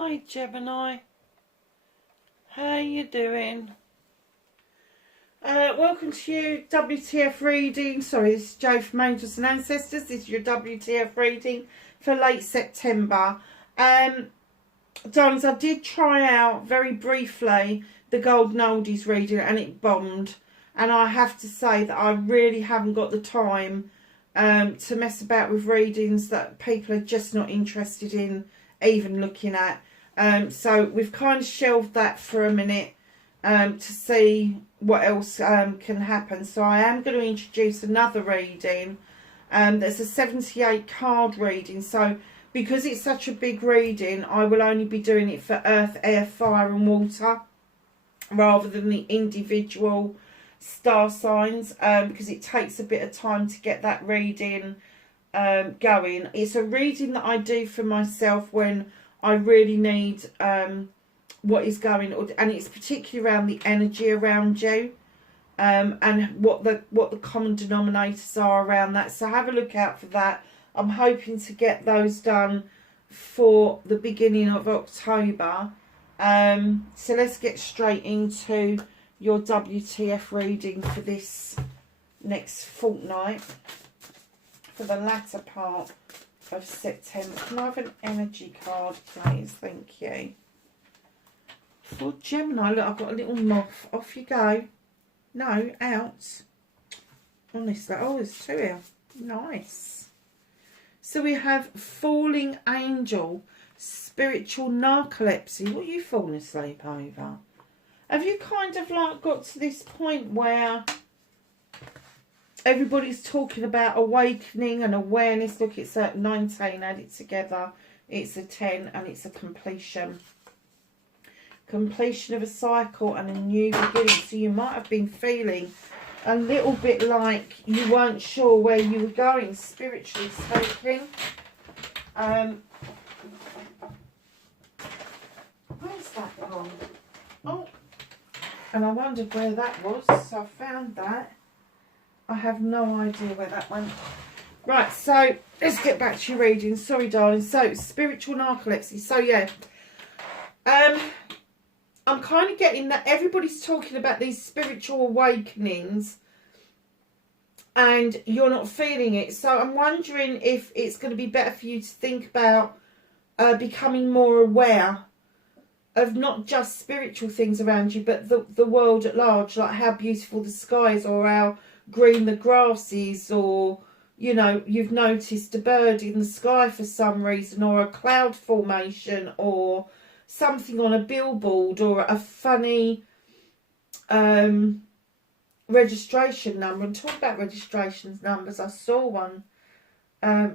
Hi Gemini, how you doing? Welcome to your WTF reading. Sorry, this is Jo from Angels and Ancestors. This is your WTF reading for late September. Darlings, I did try out very briefly the Golden Oldies reading and it bombed. And I have to say that I really haven't got the time to mess about with readings that people are just not interested in even looking at. So we've kind of shelved that for a minute to see what else can happen. So I am going to introduce another reading. There's a 78 card reading. So because it's such a big reading, I will only be doing it for earth, air, fire and water rather than the individual star signs, because it takes a bit of time to get that reading going. It's a reading that I do for myself when I really need what is going on, and it's particularly around the energy around you, and what the common denominators are around that. So have a look out for that. I'm hoping to get those done for the beginning of October. So let's get straight into your WTF reading for this next fortnight, for the latter part of September. Can I have an energy card, please? Thank you. For Gemini, look, I've got a little moth. Off you go. No, out. Honestly, oh, there's two here. Nice. So we have Falling Angel, Spiritual Narcolepsy. What are you falling asleep over? Have you kind of like got to this point where everybody's talking about awakening and awareness? Look, it's at 19, add it together. It's a 10 and it's a completion. Completion of a cycle and a new beginning. So you might have been feeling a little bit like you weren't sure where you were going, spiritually speaking. Where's that gone? Oh, and I wondered where that was, so I found that. I have no idea where that went. Right, so let's get back to your reading. Sorry, darling. So, spiritual narcolepsy. So, yeah. I'm kind of getting that everybody's talking about these spiritual awakenings and you're not feeling it. So, I'm wondering if it's going to be better for you to think about becoming more aware of not just spiritual things around you, but the world at large, like how beautiful the sky is, or how green the grass is, or, you know, you've noticed a bird in the sky for some reason, or a cloud formation, or something on a billboard, or a funny registration number. And talk about registration numbers, I saw one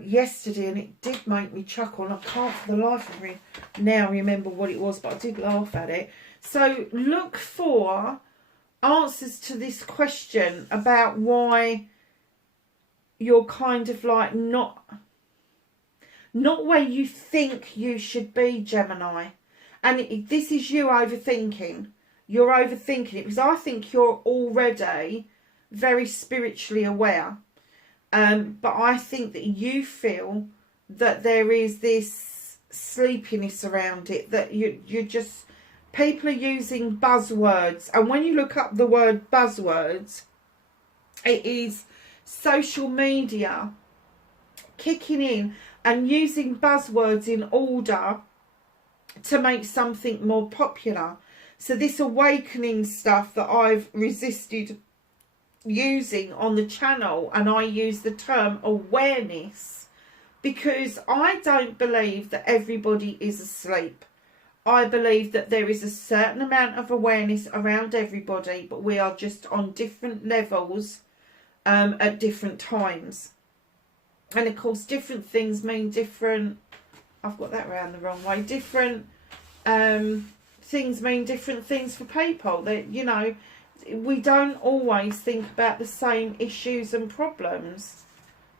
yesterday and it did make me chuckle, and I can't for the life of me now remember what it was, but I did laugh at it. So look for answers to this question about why you're kind of like not where you think you should be, Gemini. And this is you overthinking. You're overthinking it, because I think you're already very spiritually aware. But I think that you feel that there is this sleepiness around it, that you're just, people are using buzzwords. And when you look up the word buzzwords, it is social media kicking in and using buzzwords in order to make something more popular. So this awakening stuff that I've resisted using on the channel, and I use the term awareness because I don't believe that everybody is asleep. I believe that there is a certain amount of awareness around everybody, but we are just on different levels at different times. And of course different things mean different, I've got that round the wrong way, different things mean different things for people. That, you know, we don't always think about the same issues and problems.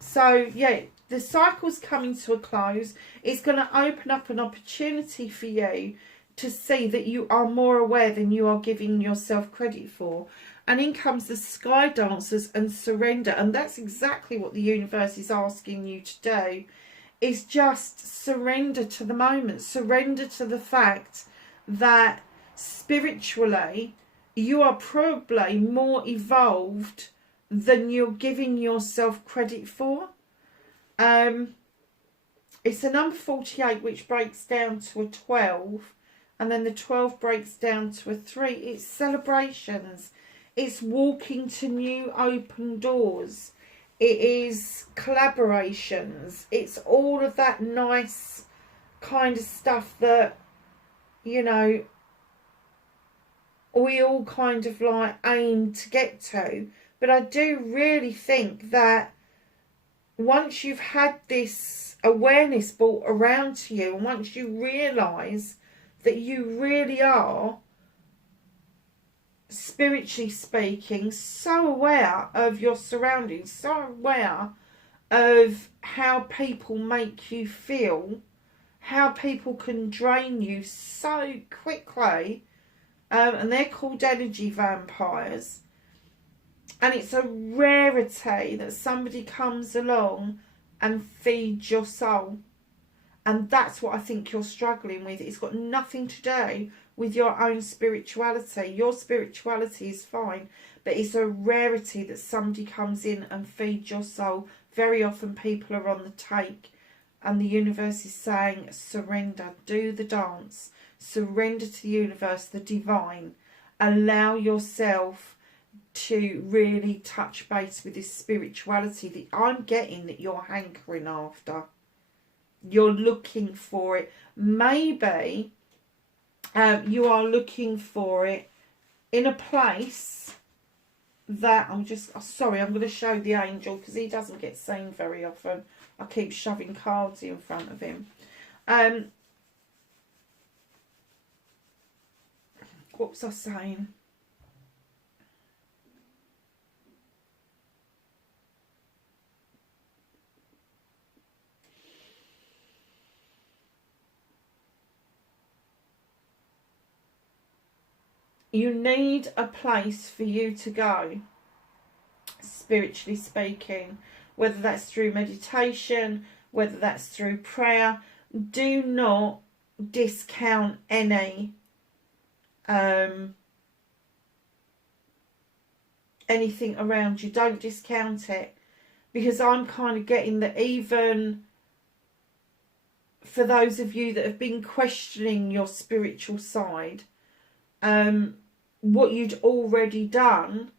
So yeah, the cycle's coming to a close. It's going to open up an opportunity for you to see that you are more aware than you are giving yourself credit for. And in comes the Sky Dancers and surrender. And that's exactly what the universe is asking you to do. is just surrender to the moment. Surrender to the fact that spiritually you are probably more evolved than you're giving yourself credit for. It's a number 48 which breaks down to a 12, and then the 12 breaks down to a 3. It's celebrations. It's walking to new open doors. It is collaborations. It's all of that nice kind of stuff that, you know, we all kind of like aim to get to. But I do really think that once you've had this awareness brought around to you, and once you realise that you really are, spiritually speaking, so aware of your surroundings, so aware of how people make you feel, how people can drain you so quickly, and they're called energy vampires. And it's a rarity that somebody comes along and feeds your soul. And that's what I think you're struggling with. It's got nothing to do with your own spirituality. Your spirituality is fine, but it's a rarity that somebody comes in and feeds your soul. Very often people are on the take, and the universe is saying, surrender, do the dance, surrender to the universe, the divine. Allow yourself to really touch base with this spirituality that I'm getting that you're hankering after. You're looking for it. Maybe you are looking for it in a place that I'm going to show the angel because he doesn't get seen very often. I keep shoving cards in front of him. What was I saying? You need a place for you to go, spiritually speaking, whether that's through meditation, whether that's through prayer. Do not discount anything around you. Don't discount it, because I'm kind of getting that even for those of you that have been questioning your spiritual side, what you'd already done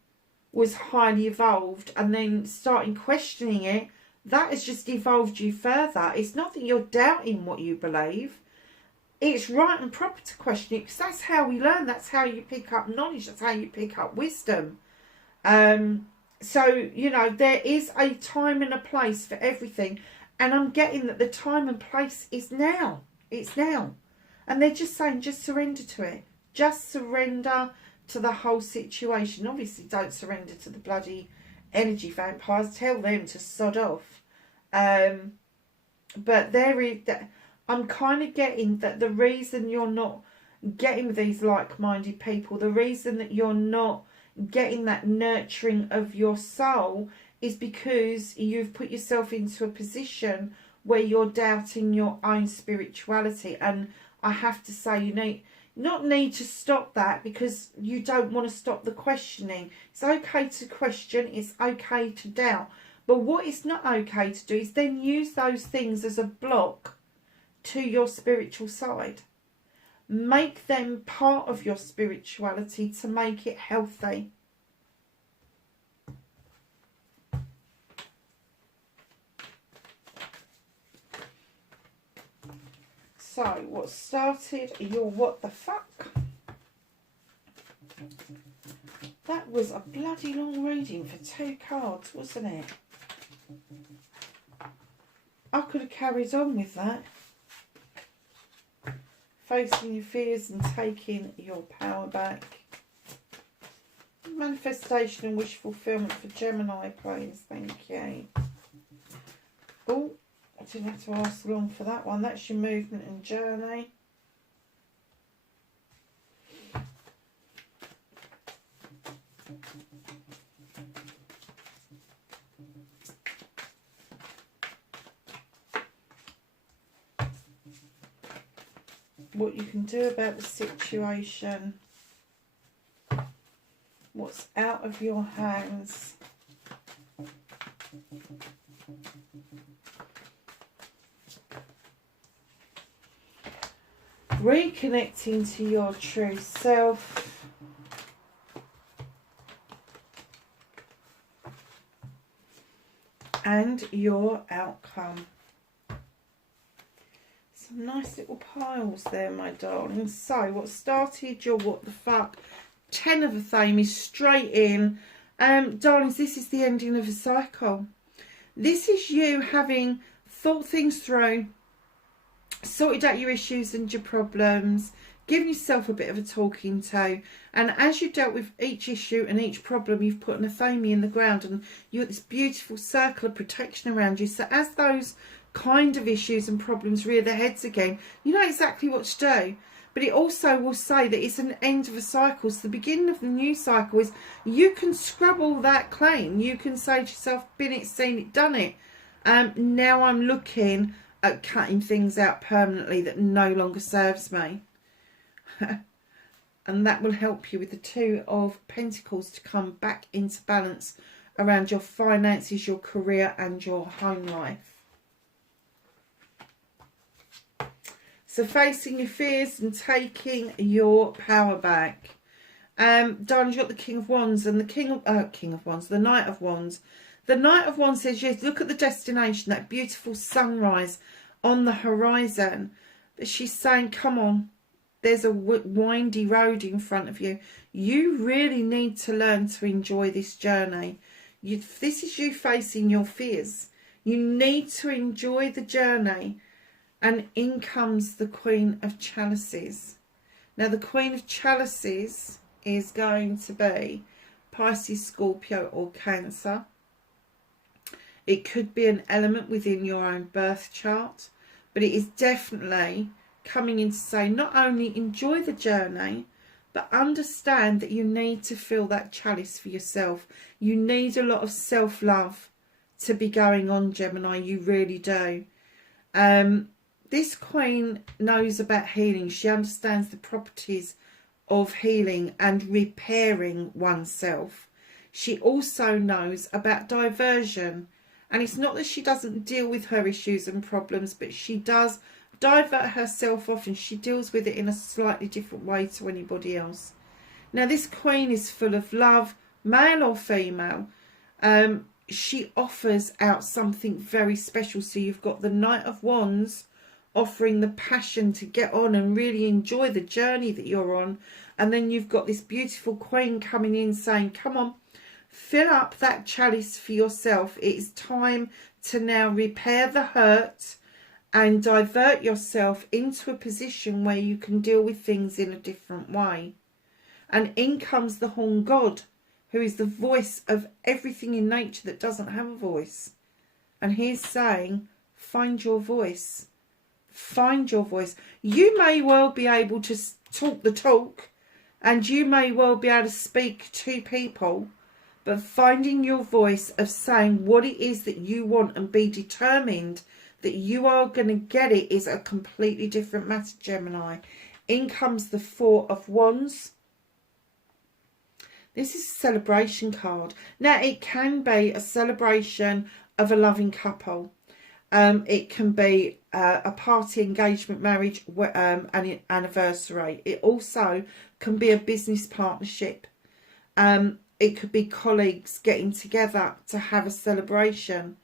was highly evolved, and then starting questioning it, that has just evolved you further. It's not that you're doubting what you believe. It's right and proper to question it, because that's how we learn. That's how you pick up knowledge. That's how you pick up wisdom. So, you know, there is a time and a place for everything. And I'm getting that the time and place is now. It's now. And they're just saying, just surrender to it. Just surrender to the whole situation. Obviously, don't surrender to the bloody energy vampires. Tell them to sod off. But there is that. I'm kind of getting that the reason you're not getting these like-minded people, the reason that you're not getting that nurturing of your soul, is because you've put yourself into a position where you're doubting your own spirituality. And I have to say, you need to stop that, because you don't want to stop the questioning. It's okay to question, it's okay to doubt, but what it's not okay to do is then use those things as a block to your spiritual side. Make them part of your spirituality to make it healthy. So, what started your what the fuck? That was a bloody long reading for 2 cards, wasn't it? I could have carried on with that. Facing your fears and taking your power back. Manifestation and wish fulfillment for Gemini, please. Thank you. Oh, I didn't have to ask long for that one. That's your movement and journey. what you can do about the situation. What's out of your hands. Reconnecting to your true self. And your outcome. Some nice little piles there, my darling. So, what started your what the fuck? 10 of a theme is straight in. Darlings, this is the ending of a cycle. This is you having thought things through, sorted out your issues and your problems, giving yourself a bit of a talking to, and as you dealt with each issue and each problem, you've put an athame in the ground, and you've got this beautiful circle of protection around you. So as those kind of issues and problems rear their heads again, you know exactly what to do. But it also will say that it's an end of a cycle. So the beginning of the new cycle is you can scrub all that clean. You can say to yourself, been it, seen it, done it. Now I'm looking at cutting things out permanently that no longer serves me. And that will help you with the 2 of Pentacles to come back into balance around your finances, your career and your home life. So facing your fears and taking your power back. Darling, you've got the King of Wands and the the Knight of Wands. The Knight of Wands says, yes, look at the destination, that beautiful sunrise on the horizon. But she's saying, come on, there's a windy road in front of you. You really need to learn to enjoy this journey. This is you facing your fears. You need to enjoy the journey. And in comes the Queen of Chalices. Now the Queen of Chalices is going to be Pisces, Scorpio or Cancer. It could be an element within your own birth chart. But it is definitely coming in to say not only enjoy the journey, but understand that you need to fill that chalice for yourself. You need a lot of self-love to be going on, Gemini. You really do. This Queen knows about healing. She understands the properties of healing and repairing oneself. She also knows about diversion. And it's not that she doesn't deal with her issues and problems, but she does divert herself off and she deals with it in a slightly different way to anybody else. Now this Queen is full of love, male or female. She offers out something very special. So you've got the Knight of Wands offering the passion to get on and really enjoy the journey that you're on. And then you've got this beautiful Queen coming in saying, come on, fill up that chalice for yourself. It is time to now repair the hurt and divert yourself into a position where you can deal with things in a different way. And in comes the Horn God, who is the voice of everything in nature that doesn't have a voice. And he's saying, find your voice. Find your voice. You may well be able to talk the talk, and you may well be able to speak to people, but finding your voice of saying what it is that you want and be determined that you are going to get it is a completely different matter, Gemini. In comes the 4 of Wands. This is a celebration card. Now, it can be a celebration of a loving couple. It can be a party, engagement, marriage, an anniversary. It also can be a business partnership. It could be colleagues getting together to have a celebration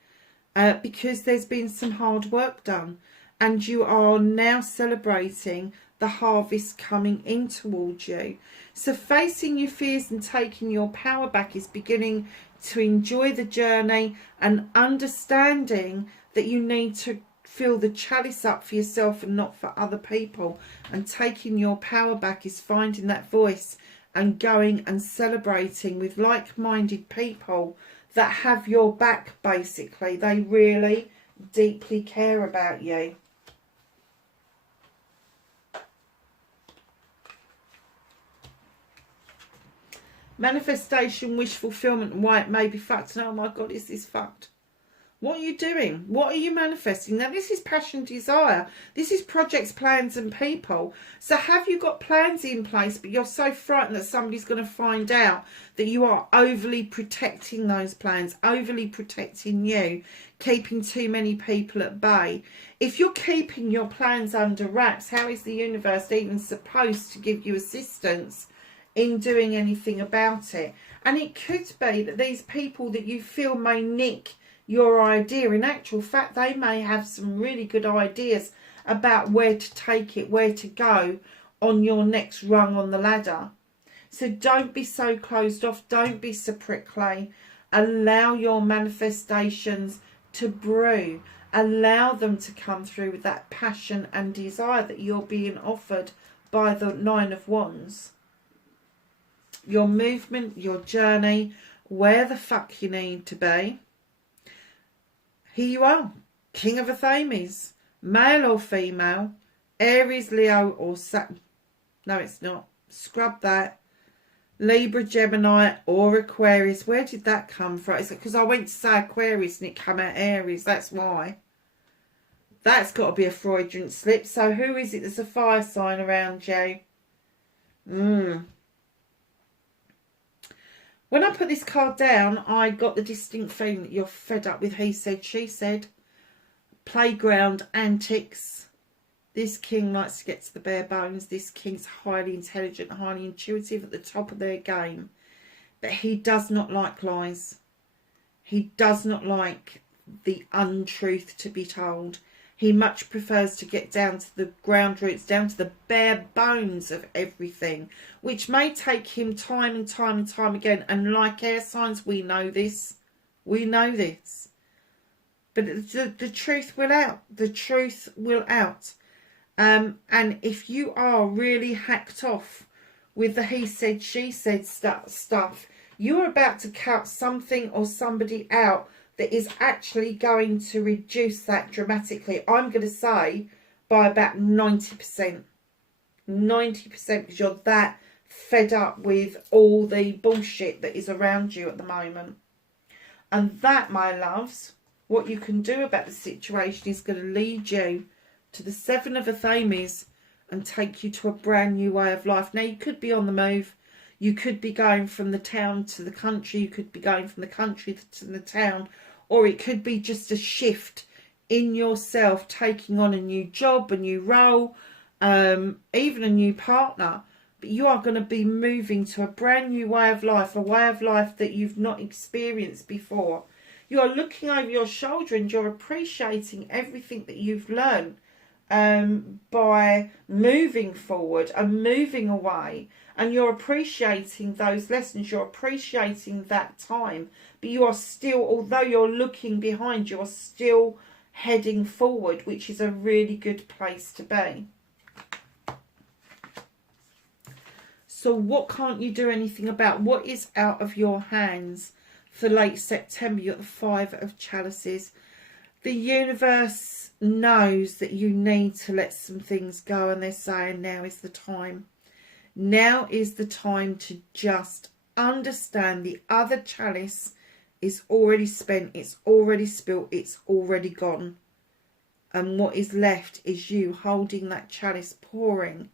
because there's been some hard work done and you are now celebrating the harvest coming in towards you. So facing your fears and taking your power back is beginning to enjoy the journey and understanding that you need to fill the chalice up for yourself and not for other people. And taking your power back is finding that voice and going and celebrating with like-minded people that have your back, basically. They really deeply care about you. Manifestation, wish fulfillment, and why it may be fucked. And oh my God, is this fucked? What are you doing? What are you manifesting? Now, this is passion, desire. This is projects, plans and people. So have you got plans in place, but you're so frightened that somebody's going to find out that you are overly protecting those plans, overly protecting you, keeping too many people at bay? If you're keeping your plans under wraps, how is the universe even supposed to give you assistance in doing anything about it? And it could be that these people that you feel may nick your idea, in actual fact they may have some really good ideas about where to take it, where to go on your next rung on the ladder. So don't be so closed off, don't be so prickly. Allow your manifestations to brew, allow them to come through with that passion and desire that you're being offered by the Nine of Wands. Your movement, your journey, where the fuck you need to be. Here you are, King of Athames, male or female, Aries, Leo or Saturn. No, it's not. Scrub that. Libra, Gemini or Aquarius. Where did that come from? It's because I went to say Aquarius and it came out Aries. That's why. That's got to be a Freudian slip. So who is it that's a fire sign around you? When I put this card down, I got the distinct feeling that you're fed up with he said, she said, playground antics. This king likes to get to the bare bones. This king's highly intelligent, highly intuitive, at the top of their game. But he does not like lies. He does not like the untruth to be told. He much prefers to get down to the ground roots, down to the bare bones of everything, which may take him time and time and time again. And like air signs, we know this. We know this. But the truth will out. The truth will out. And if you are really hacked off with the he said, she said stuff, you're about to cut something or somebody out that is actually going to reduce that dramatically. I'm going to say by about 90%. 90%, because you're that fed up with all the bullshit that is around you at the moment. And that, my loves, what you can do about the situation is going to lead you to the Seven of Athames and take you to a brand new way of life. Now, you could be on the move. You could be going from the town to the country. You could be going from the country to the town. Or it could be just a shift in yourself, taking on a new job, a new role, even a new partner. But you are going to be moving to a brand new way of life, a way of life that you've not experienced before. You are looking over your shoulder and you're appreciating everything that you've learned by moving forward and moving away. And you're appreciating those lessons, you're appreciating that time. But you are still, although you're looking behind, you are still heading forward, which is a really good place to be. So what can't you do anything about? What is out of your hands for late September? You're at the Five of Chalices. The universe knows that you need to let some things go, and they're saying now is the time. Now is the time to just understand the other chalice is already spent, it's already spilt, it's already gone. And what is left is you holding that chalice, pouring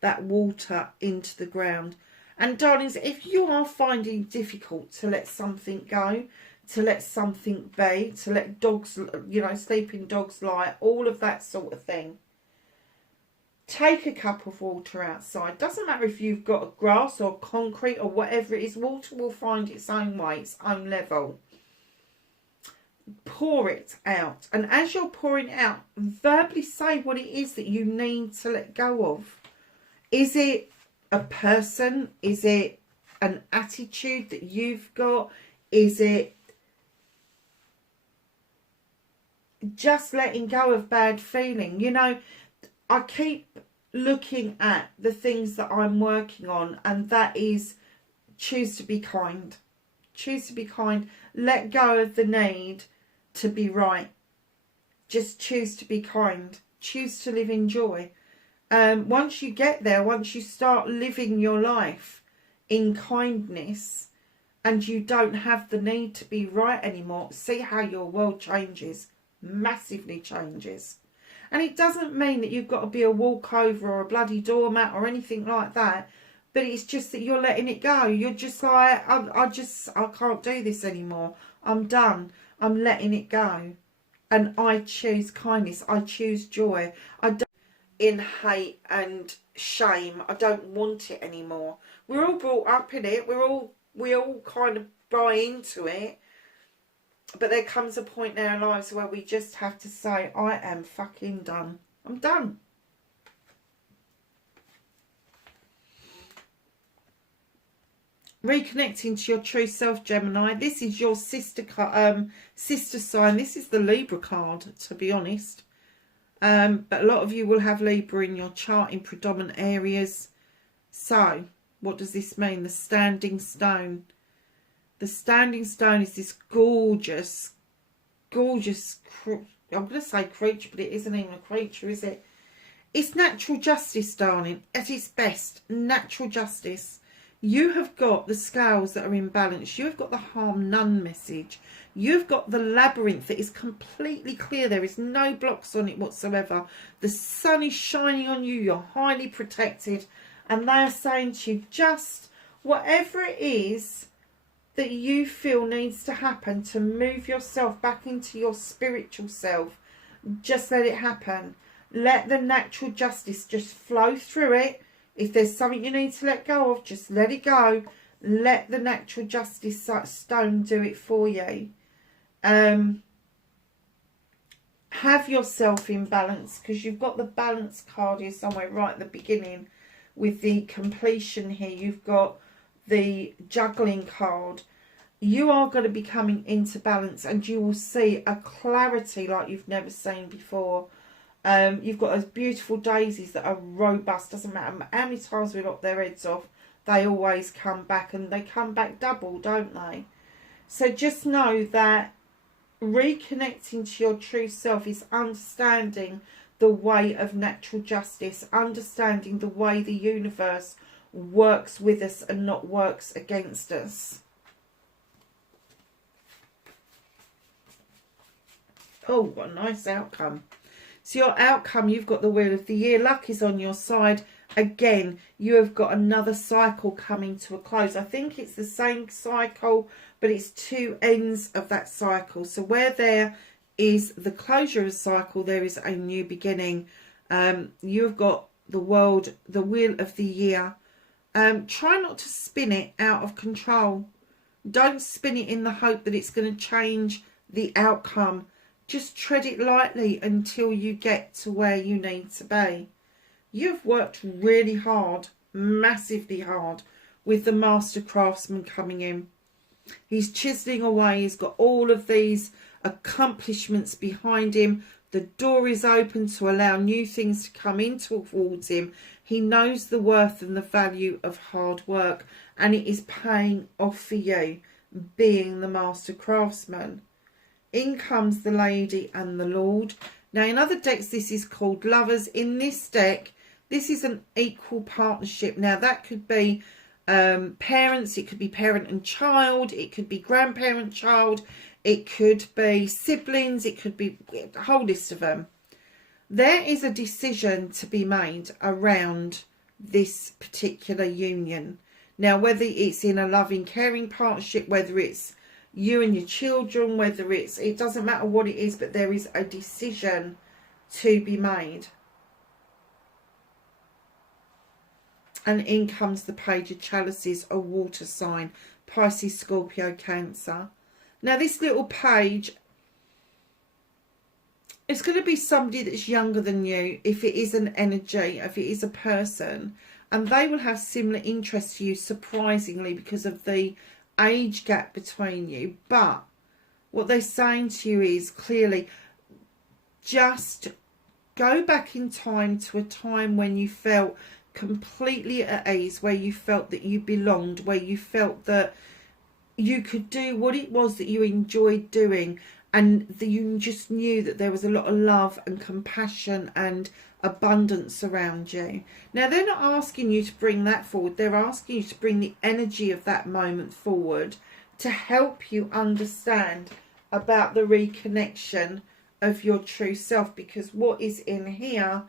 that water into the ground. And darlings, if you are finding it difficult to let something go, to let something be, to let dogs, you know, sleeping dogs lie, all of that sort of thing, take a cup of water outside. Doesn't matter if you've got grass or concrete or whatever it is. Water will find its own way, its own level. Pour it out. And as you're pouring it out, verbally say what it is that you need to let go of. Is it a person? Is it an attitude that you've got? Is it just letting go of bad feeling? You know, I keep looking at the things that I'm working on, and that is choose to be kind. Choose to be kind. Let go of the need to be right. Just choose to be kind. Choose to live in joy. Once you get there, once you start living your life in kindness, and you don't have the need to be right anymore, see how your world changes, massively changes. And it doesn't mean that you've got to be a walkover or a bloody doormat or anything like that, but it's just that you're letting it go. You're just like, I can't do this anymore. I'm done. I'm letting it go. And I choose kindness. I choose joy. I don't in hate and shame. I don't want it anymore. We're all brought up in it. We all kind of buy into it. But there comes a point in our lives where we just have to say, I am fucking done. I'm done. Reconnecting to your true self, Gemini. This is your sister sign. This is the Libra card, to be honest. But a lot of you will have Libra in your chart in predominant areas. So, what does this mean? The standing stone. The standing stone is this gorgeous, I'm going to say creature, but it isn't even a creature, is it? It's natural justice, darling. At its best, natural justice. You have got the scales that are in balance. You have got the harm none message. You've got the labyrinth that is completely clear. There is no blocks on it whatsoever. The sun is shining on you. You're highly protected. And they are saying to you, just whatever it is that you feel needs to happen to move yourself back into your spiritual self, just let it happen. Let the natural justice just flow through it. If there's something you need to let go of, just let it go. Let the natural justice stone do it for you. Have yourself in balance, because you've got the balance card here somewhere right at the beginning with the completion here. You've got the juggling card. You are going to be coming into balance, and you will see a clarity like you've never seen before. You've got those beautiful daisies that are robust. Doesn't matter how many times we lop their heads off, they always come back, and they come back double, don't they? So just know that reconnecting to your true self is understanding the way of natural justice, understanding the way the universe works with us and not works against us. Oh, what a nice outcome. So your outcome, you've got the Wheel of the Year. Luck is on your side. Again, you have got another cycle coming to a close. I think it's the same cycle, but it's two ends of that cycle. So where there is the closure of a cycle, there is a new beginning. You have got the Wheel of the Year. Try not to spin it out of control. Don't spin it in the hope that it's going to change the outcome. Just tread it lightly until you get to where you need to be. You've worked really hard, massively hard, with the Master Craftsman coming in. He's chiseling away. He's got all of these accomplishments behind him. The door is open to allow new things to come in towards him. He knows the worth and the value of hard work, and it is paying off for you, being the Master Craftsman. In comes the Lady and the Lord. Now, in other decks, this is called Lovers. In this deck, this is an equal partnership. Now, that could be parents. It could be parent and child. It could be grandparent, child. It could be siblings. It could be a whole list of them. There is a decision to be made around this particular union. Now, whether it's in a loving, caring partnership, whether it's you and your children, whether it doesn't matter what it is, but there is a decision to be made. And in comes the Page of Chalices, a water sign, Pisces, Scorpio, Cancer. Now this little page, it's going to be somebody that's younger than you, if it is an energy, if it is a person, and they will have similar interests to you, surprisingly, because of the age gap between you. But what they're saying to you is clearly, just go back in time to a time when you felt completely at ease, where you felt that you belonged, where you felt that you could do what it was that you enjoyed doing, and that you just knew that there was a lot of love and compassion and abundance around you. Now, they're not asking you to bring that forward. They're asking you to bring the energy of that moment forward to help you understand about the reconnection of your true self, because what is in here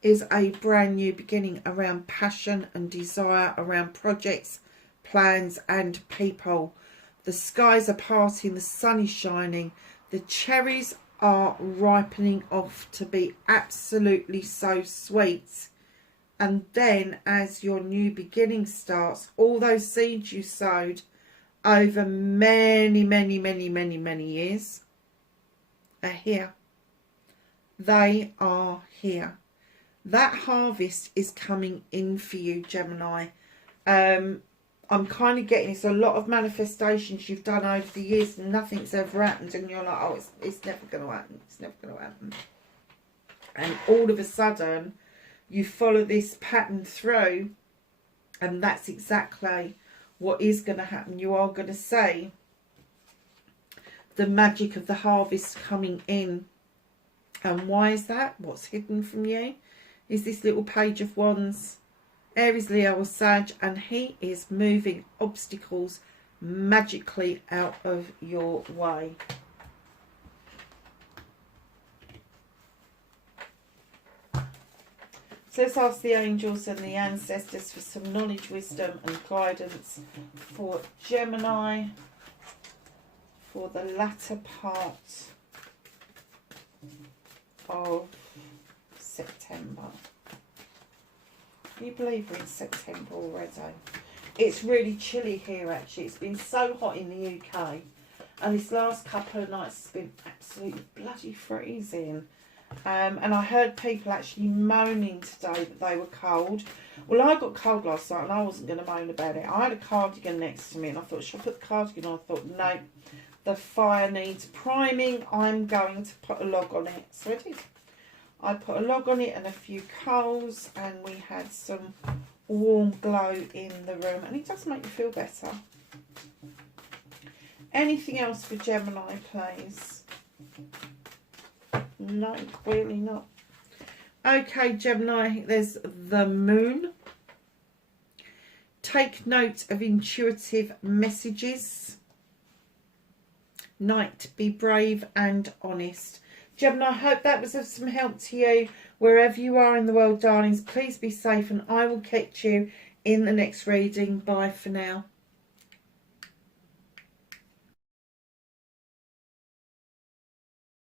is a brand new beginning around passion and desire, around projects, plans and people. The skies are parting, the sun is shining, the cherries are ripening off to be absolutely so sweet. And then as your new beginning starts, all those seeds you sowed over many years are here. They are here. That harvest is coming in for you, Gemini. I'm kind of getting it's a lot of manifestations you've done over the years and nothing's ever happened, and you're like, oh, it's never going to happen. It's never going to happen. And all of a sudden, you follow this pattern through, and that's exactly what is going to happen. You are going to see the magic of the harvest coming in. And why is that? What's hidden from you is this little Page of Wands, Aries, Leo or Sag, and he is moving obstacles magically out of your way. So let's ask the angels and the ancestors for some knowledge, wisdom and guidance for Gemini for the latter part of September. Can you believe we're in September already? It's really chilly here actually. It's been so hot in the UK, and this last couple of nights has been absolutely bloody freezing. And I heard people actually moaning today that they were cold. Well, I got cold last night and I wasn't going to moan about it. I had a cardigan next to me and I thought, should I put the cardigan on? I thought, no, the fire needs priming. I'm going to put a log on it. So I did. I put a log on it and a few coals, and we had some warm glow in the room, and it does make you feel better. Anything else for Gemini, please? No, clearly not. Okay, Gemini, there's the moon. Take note of intuitive messages. Knight, be brave and honest. Gemini, I hope that was of some help to you. Wherever you are in the world, darlings, please be safe, and I will catch you in the next reading. Bye for now.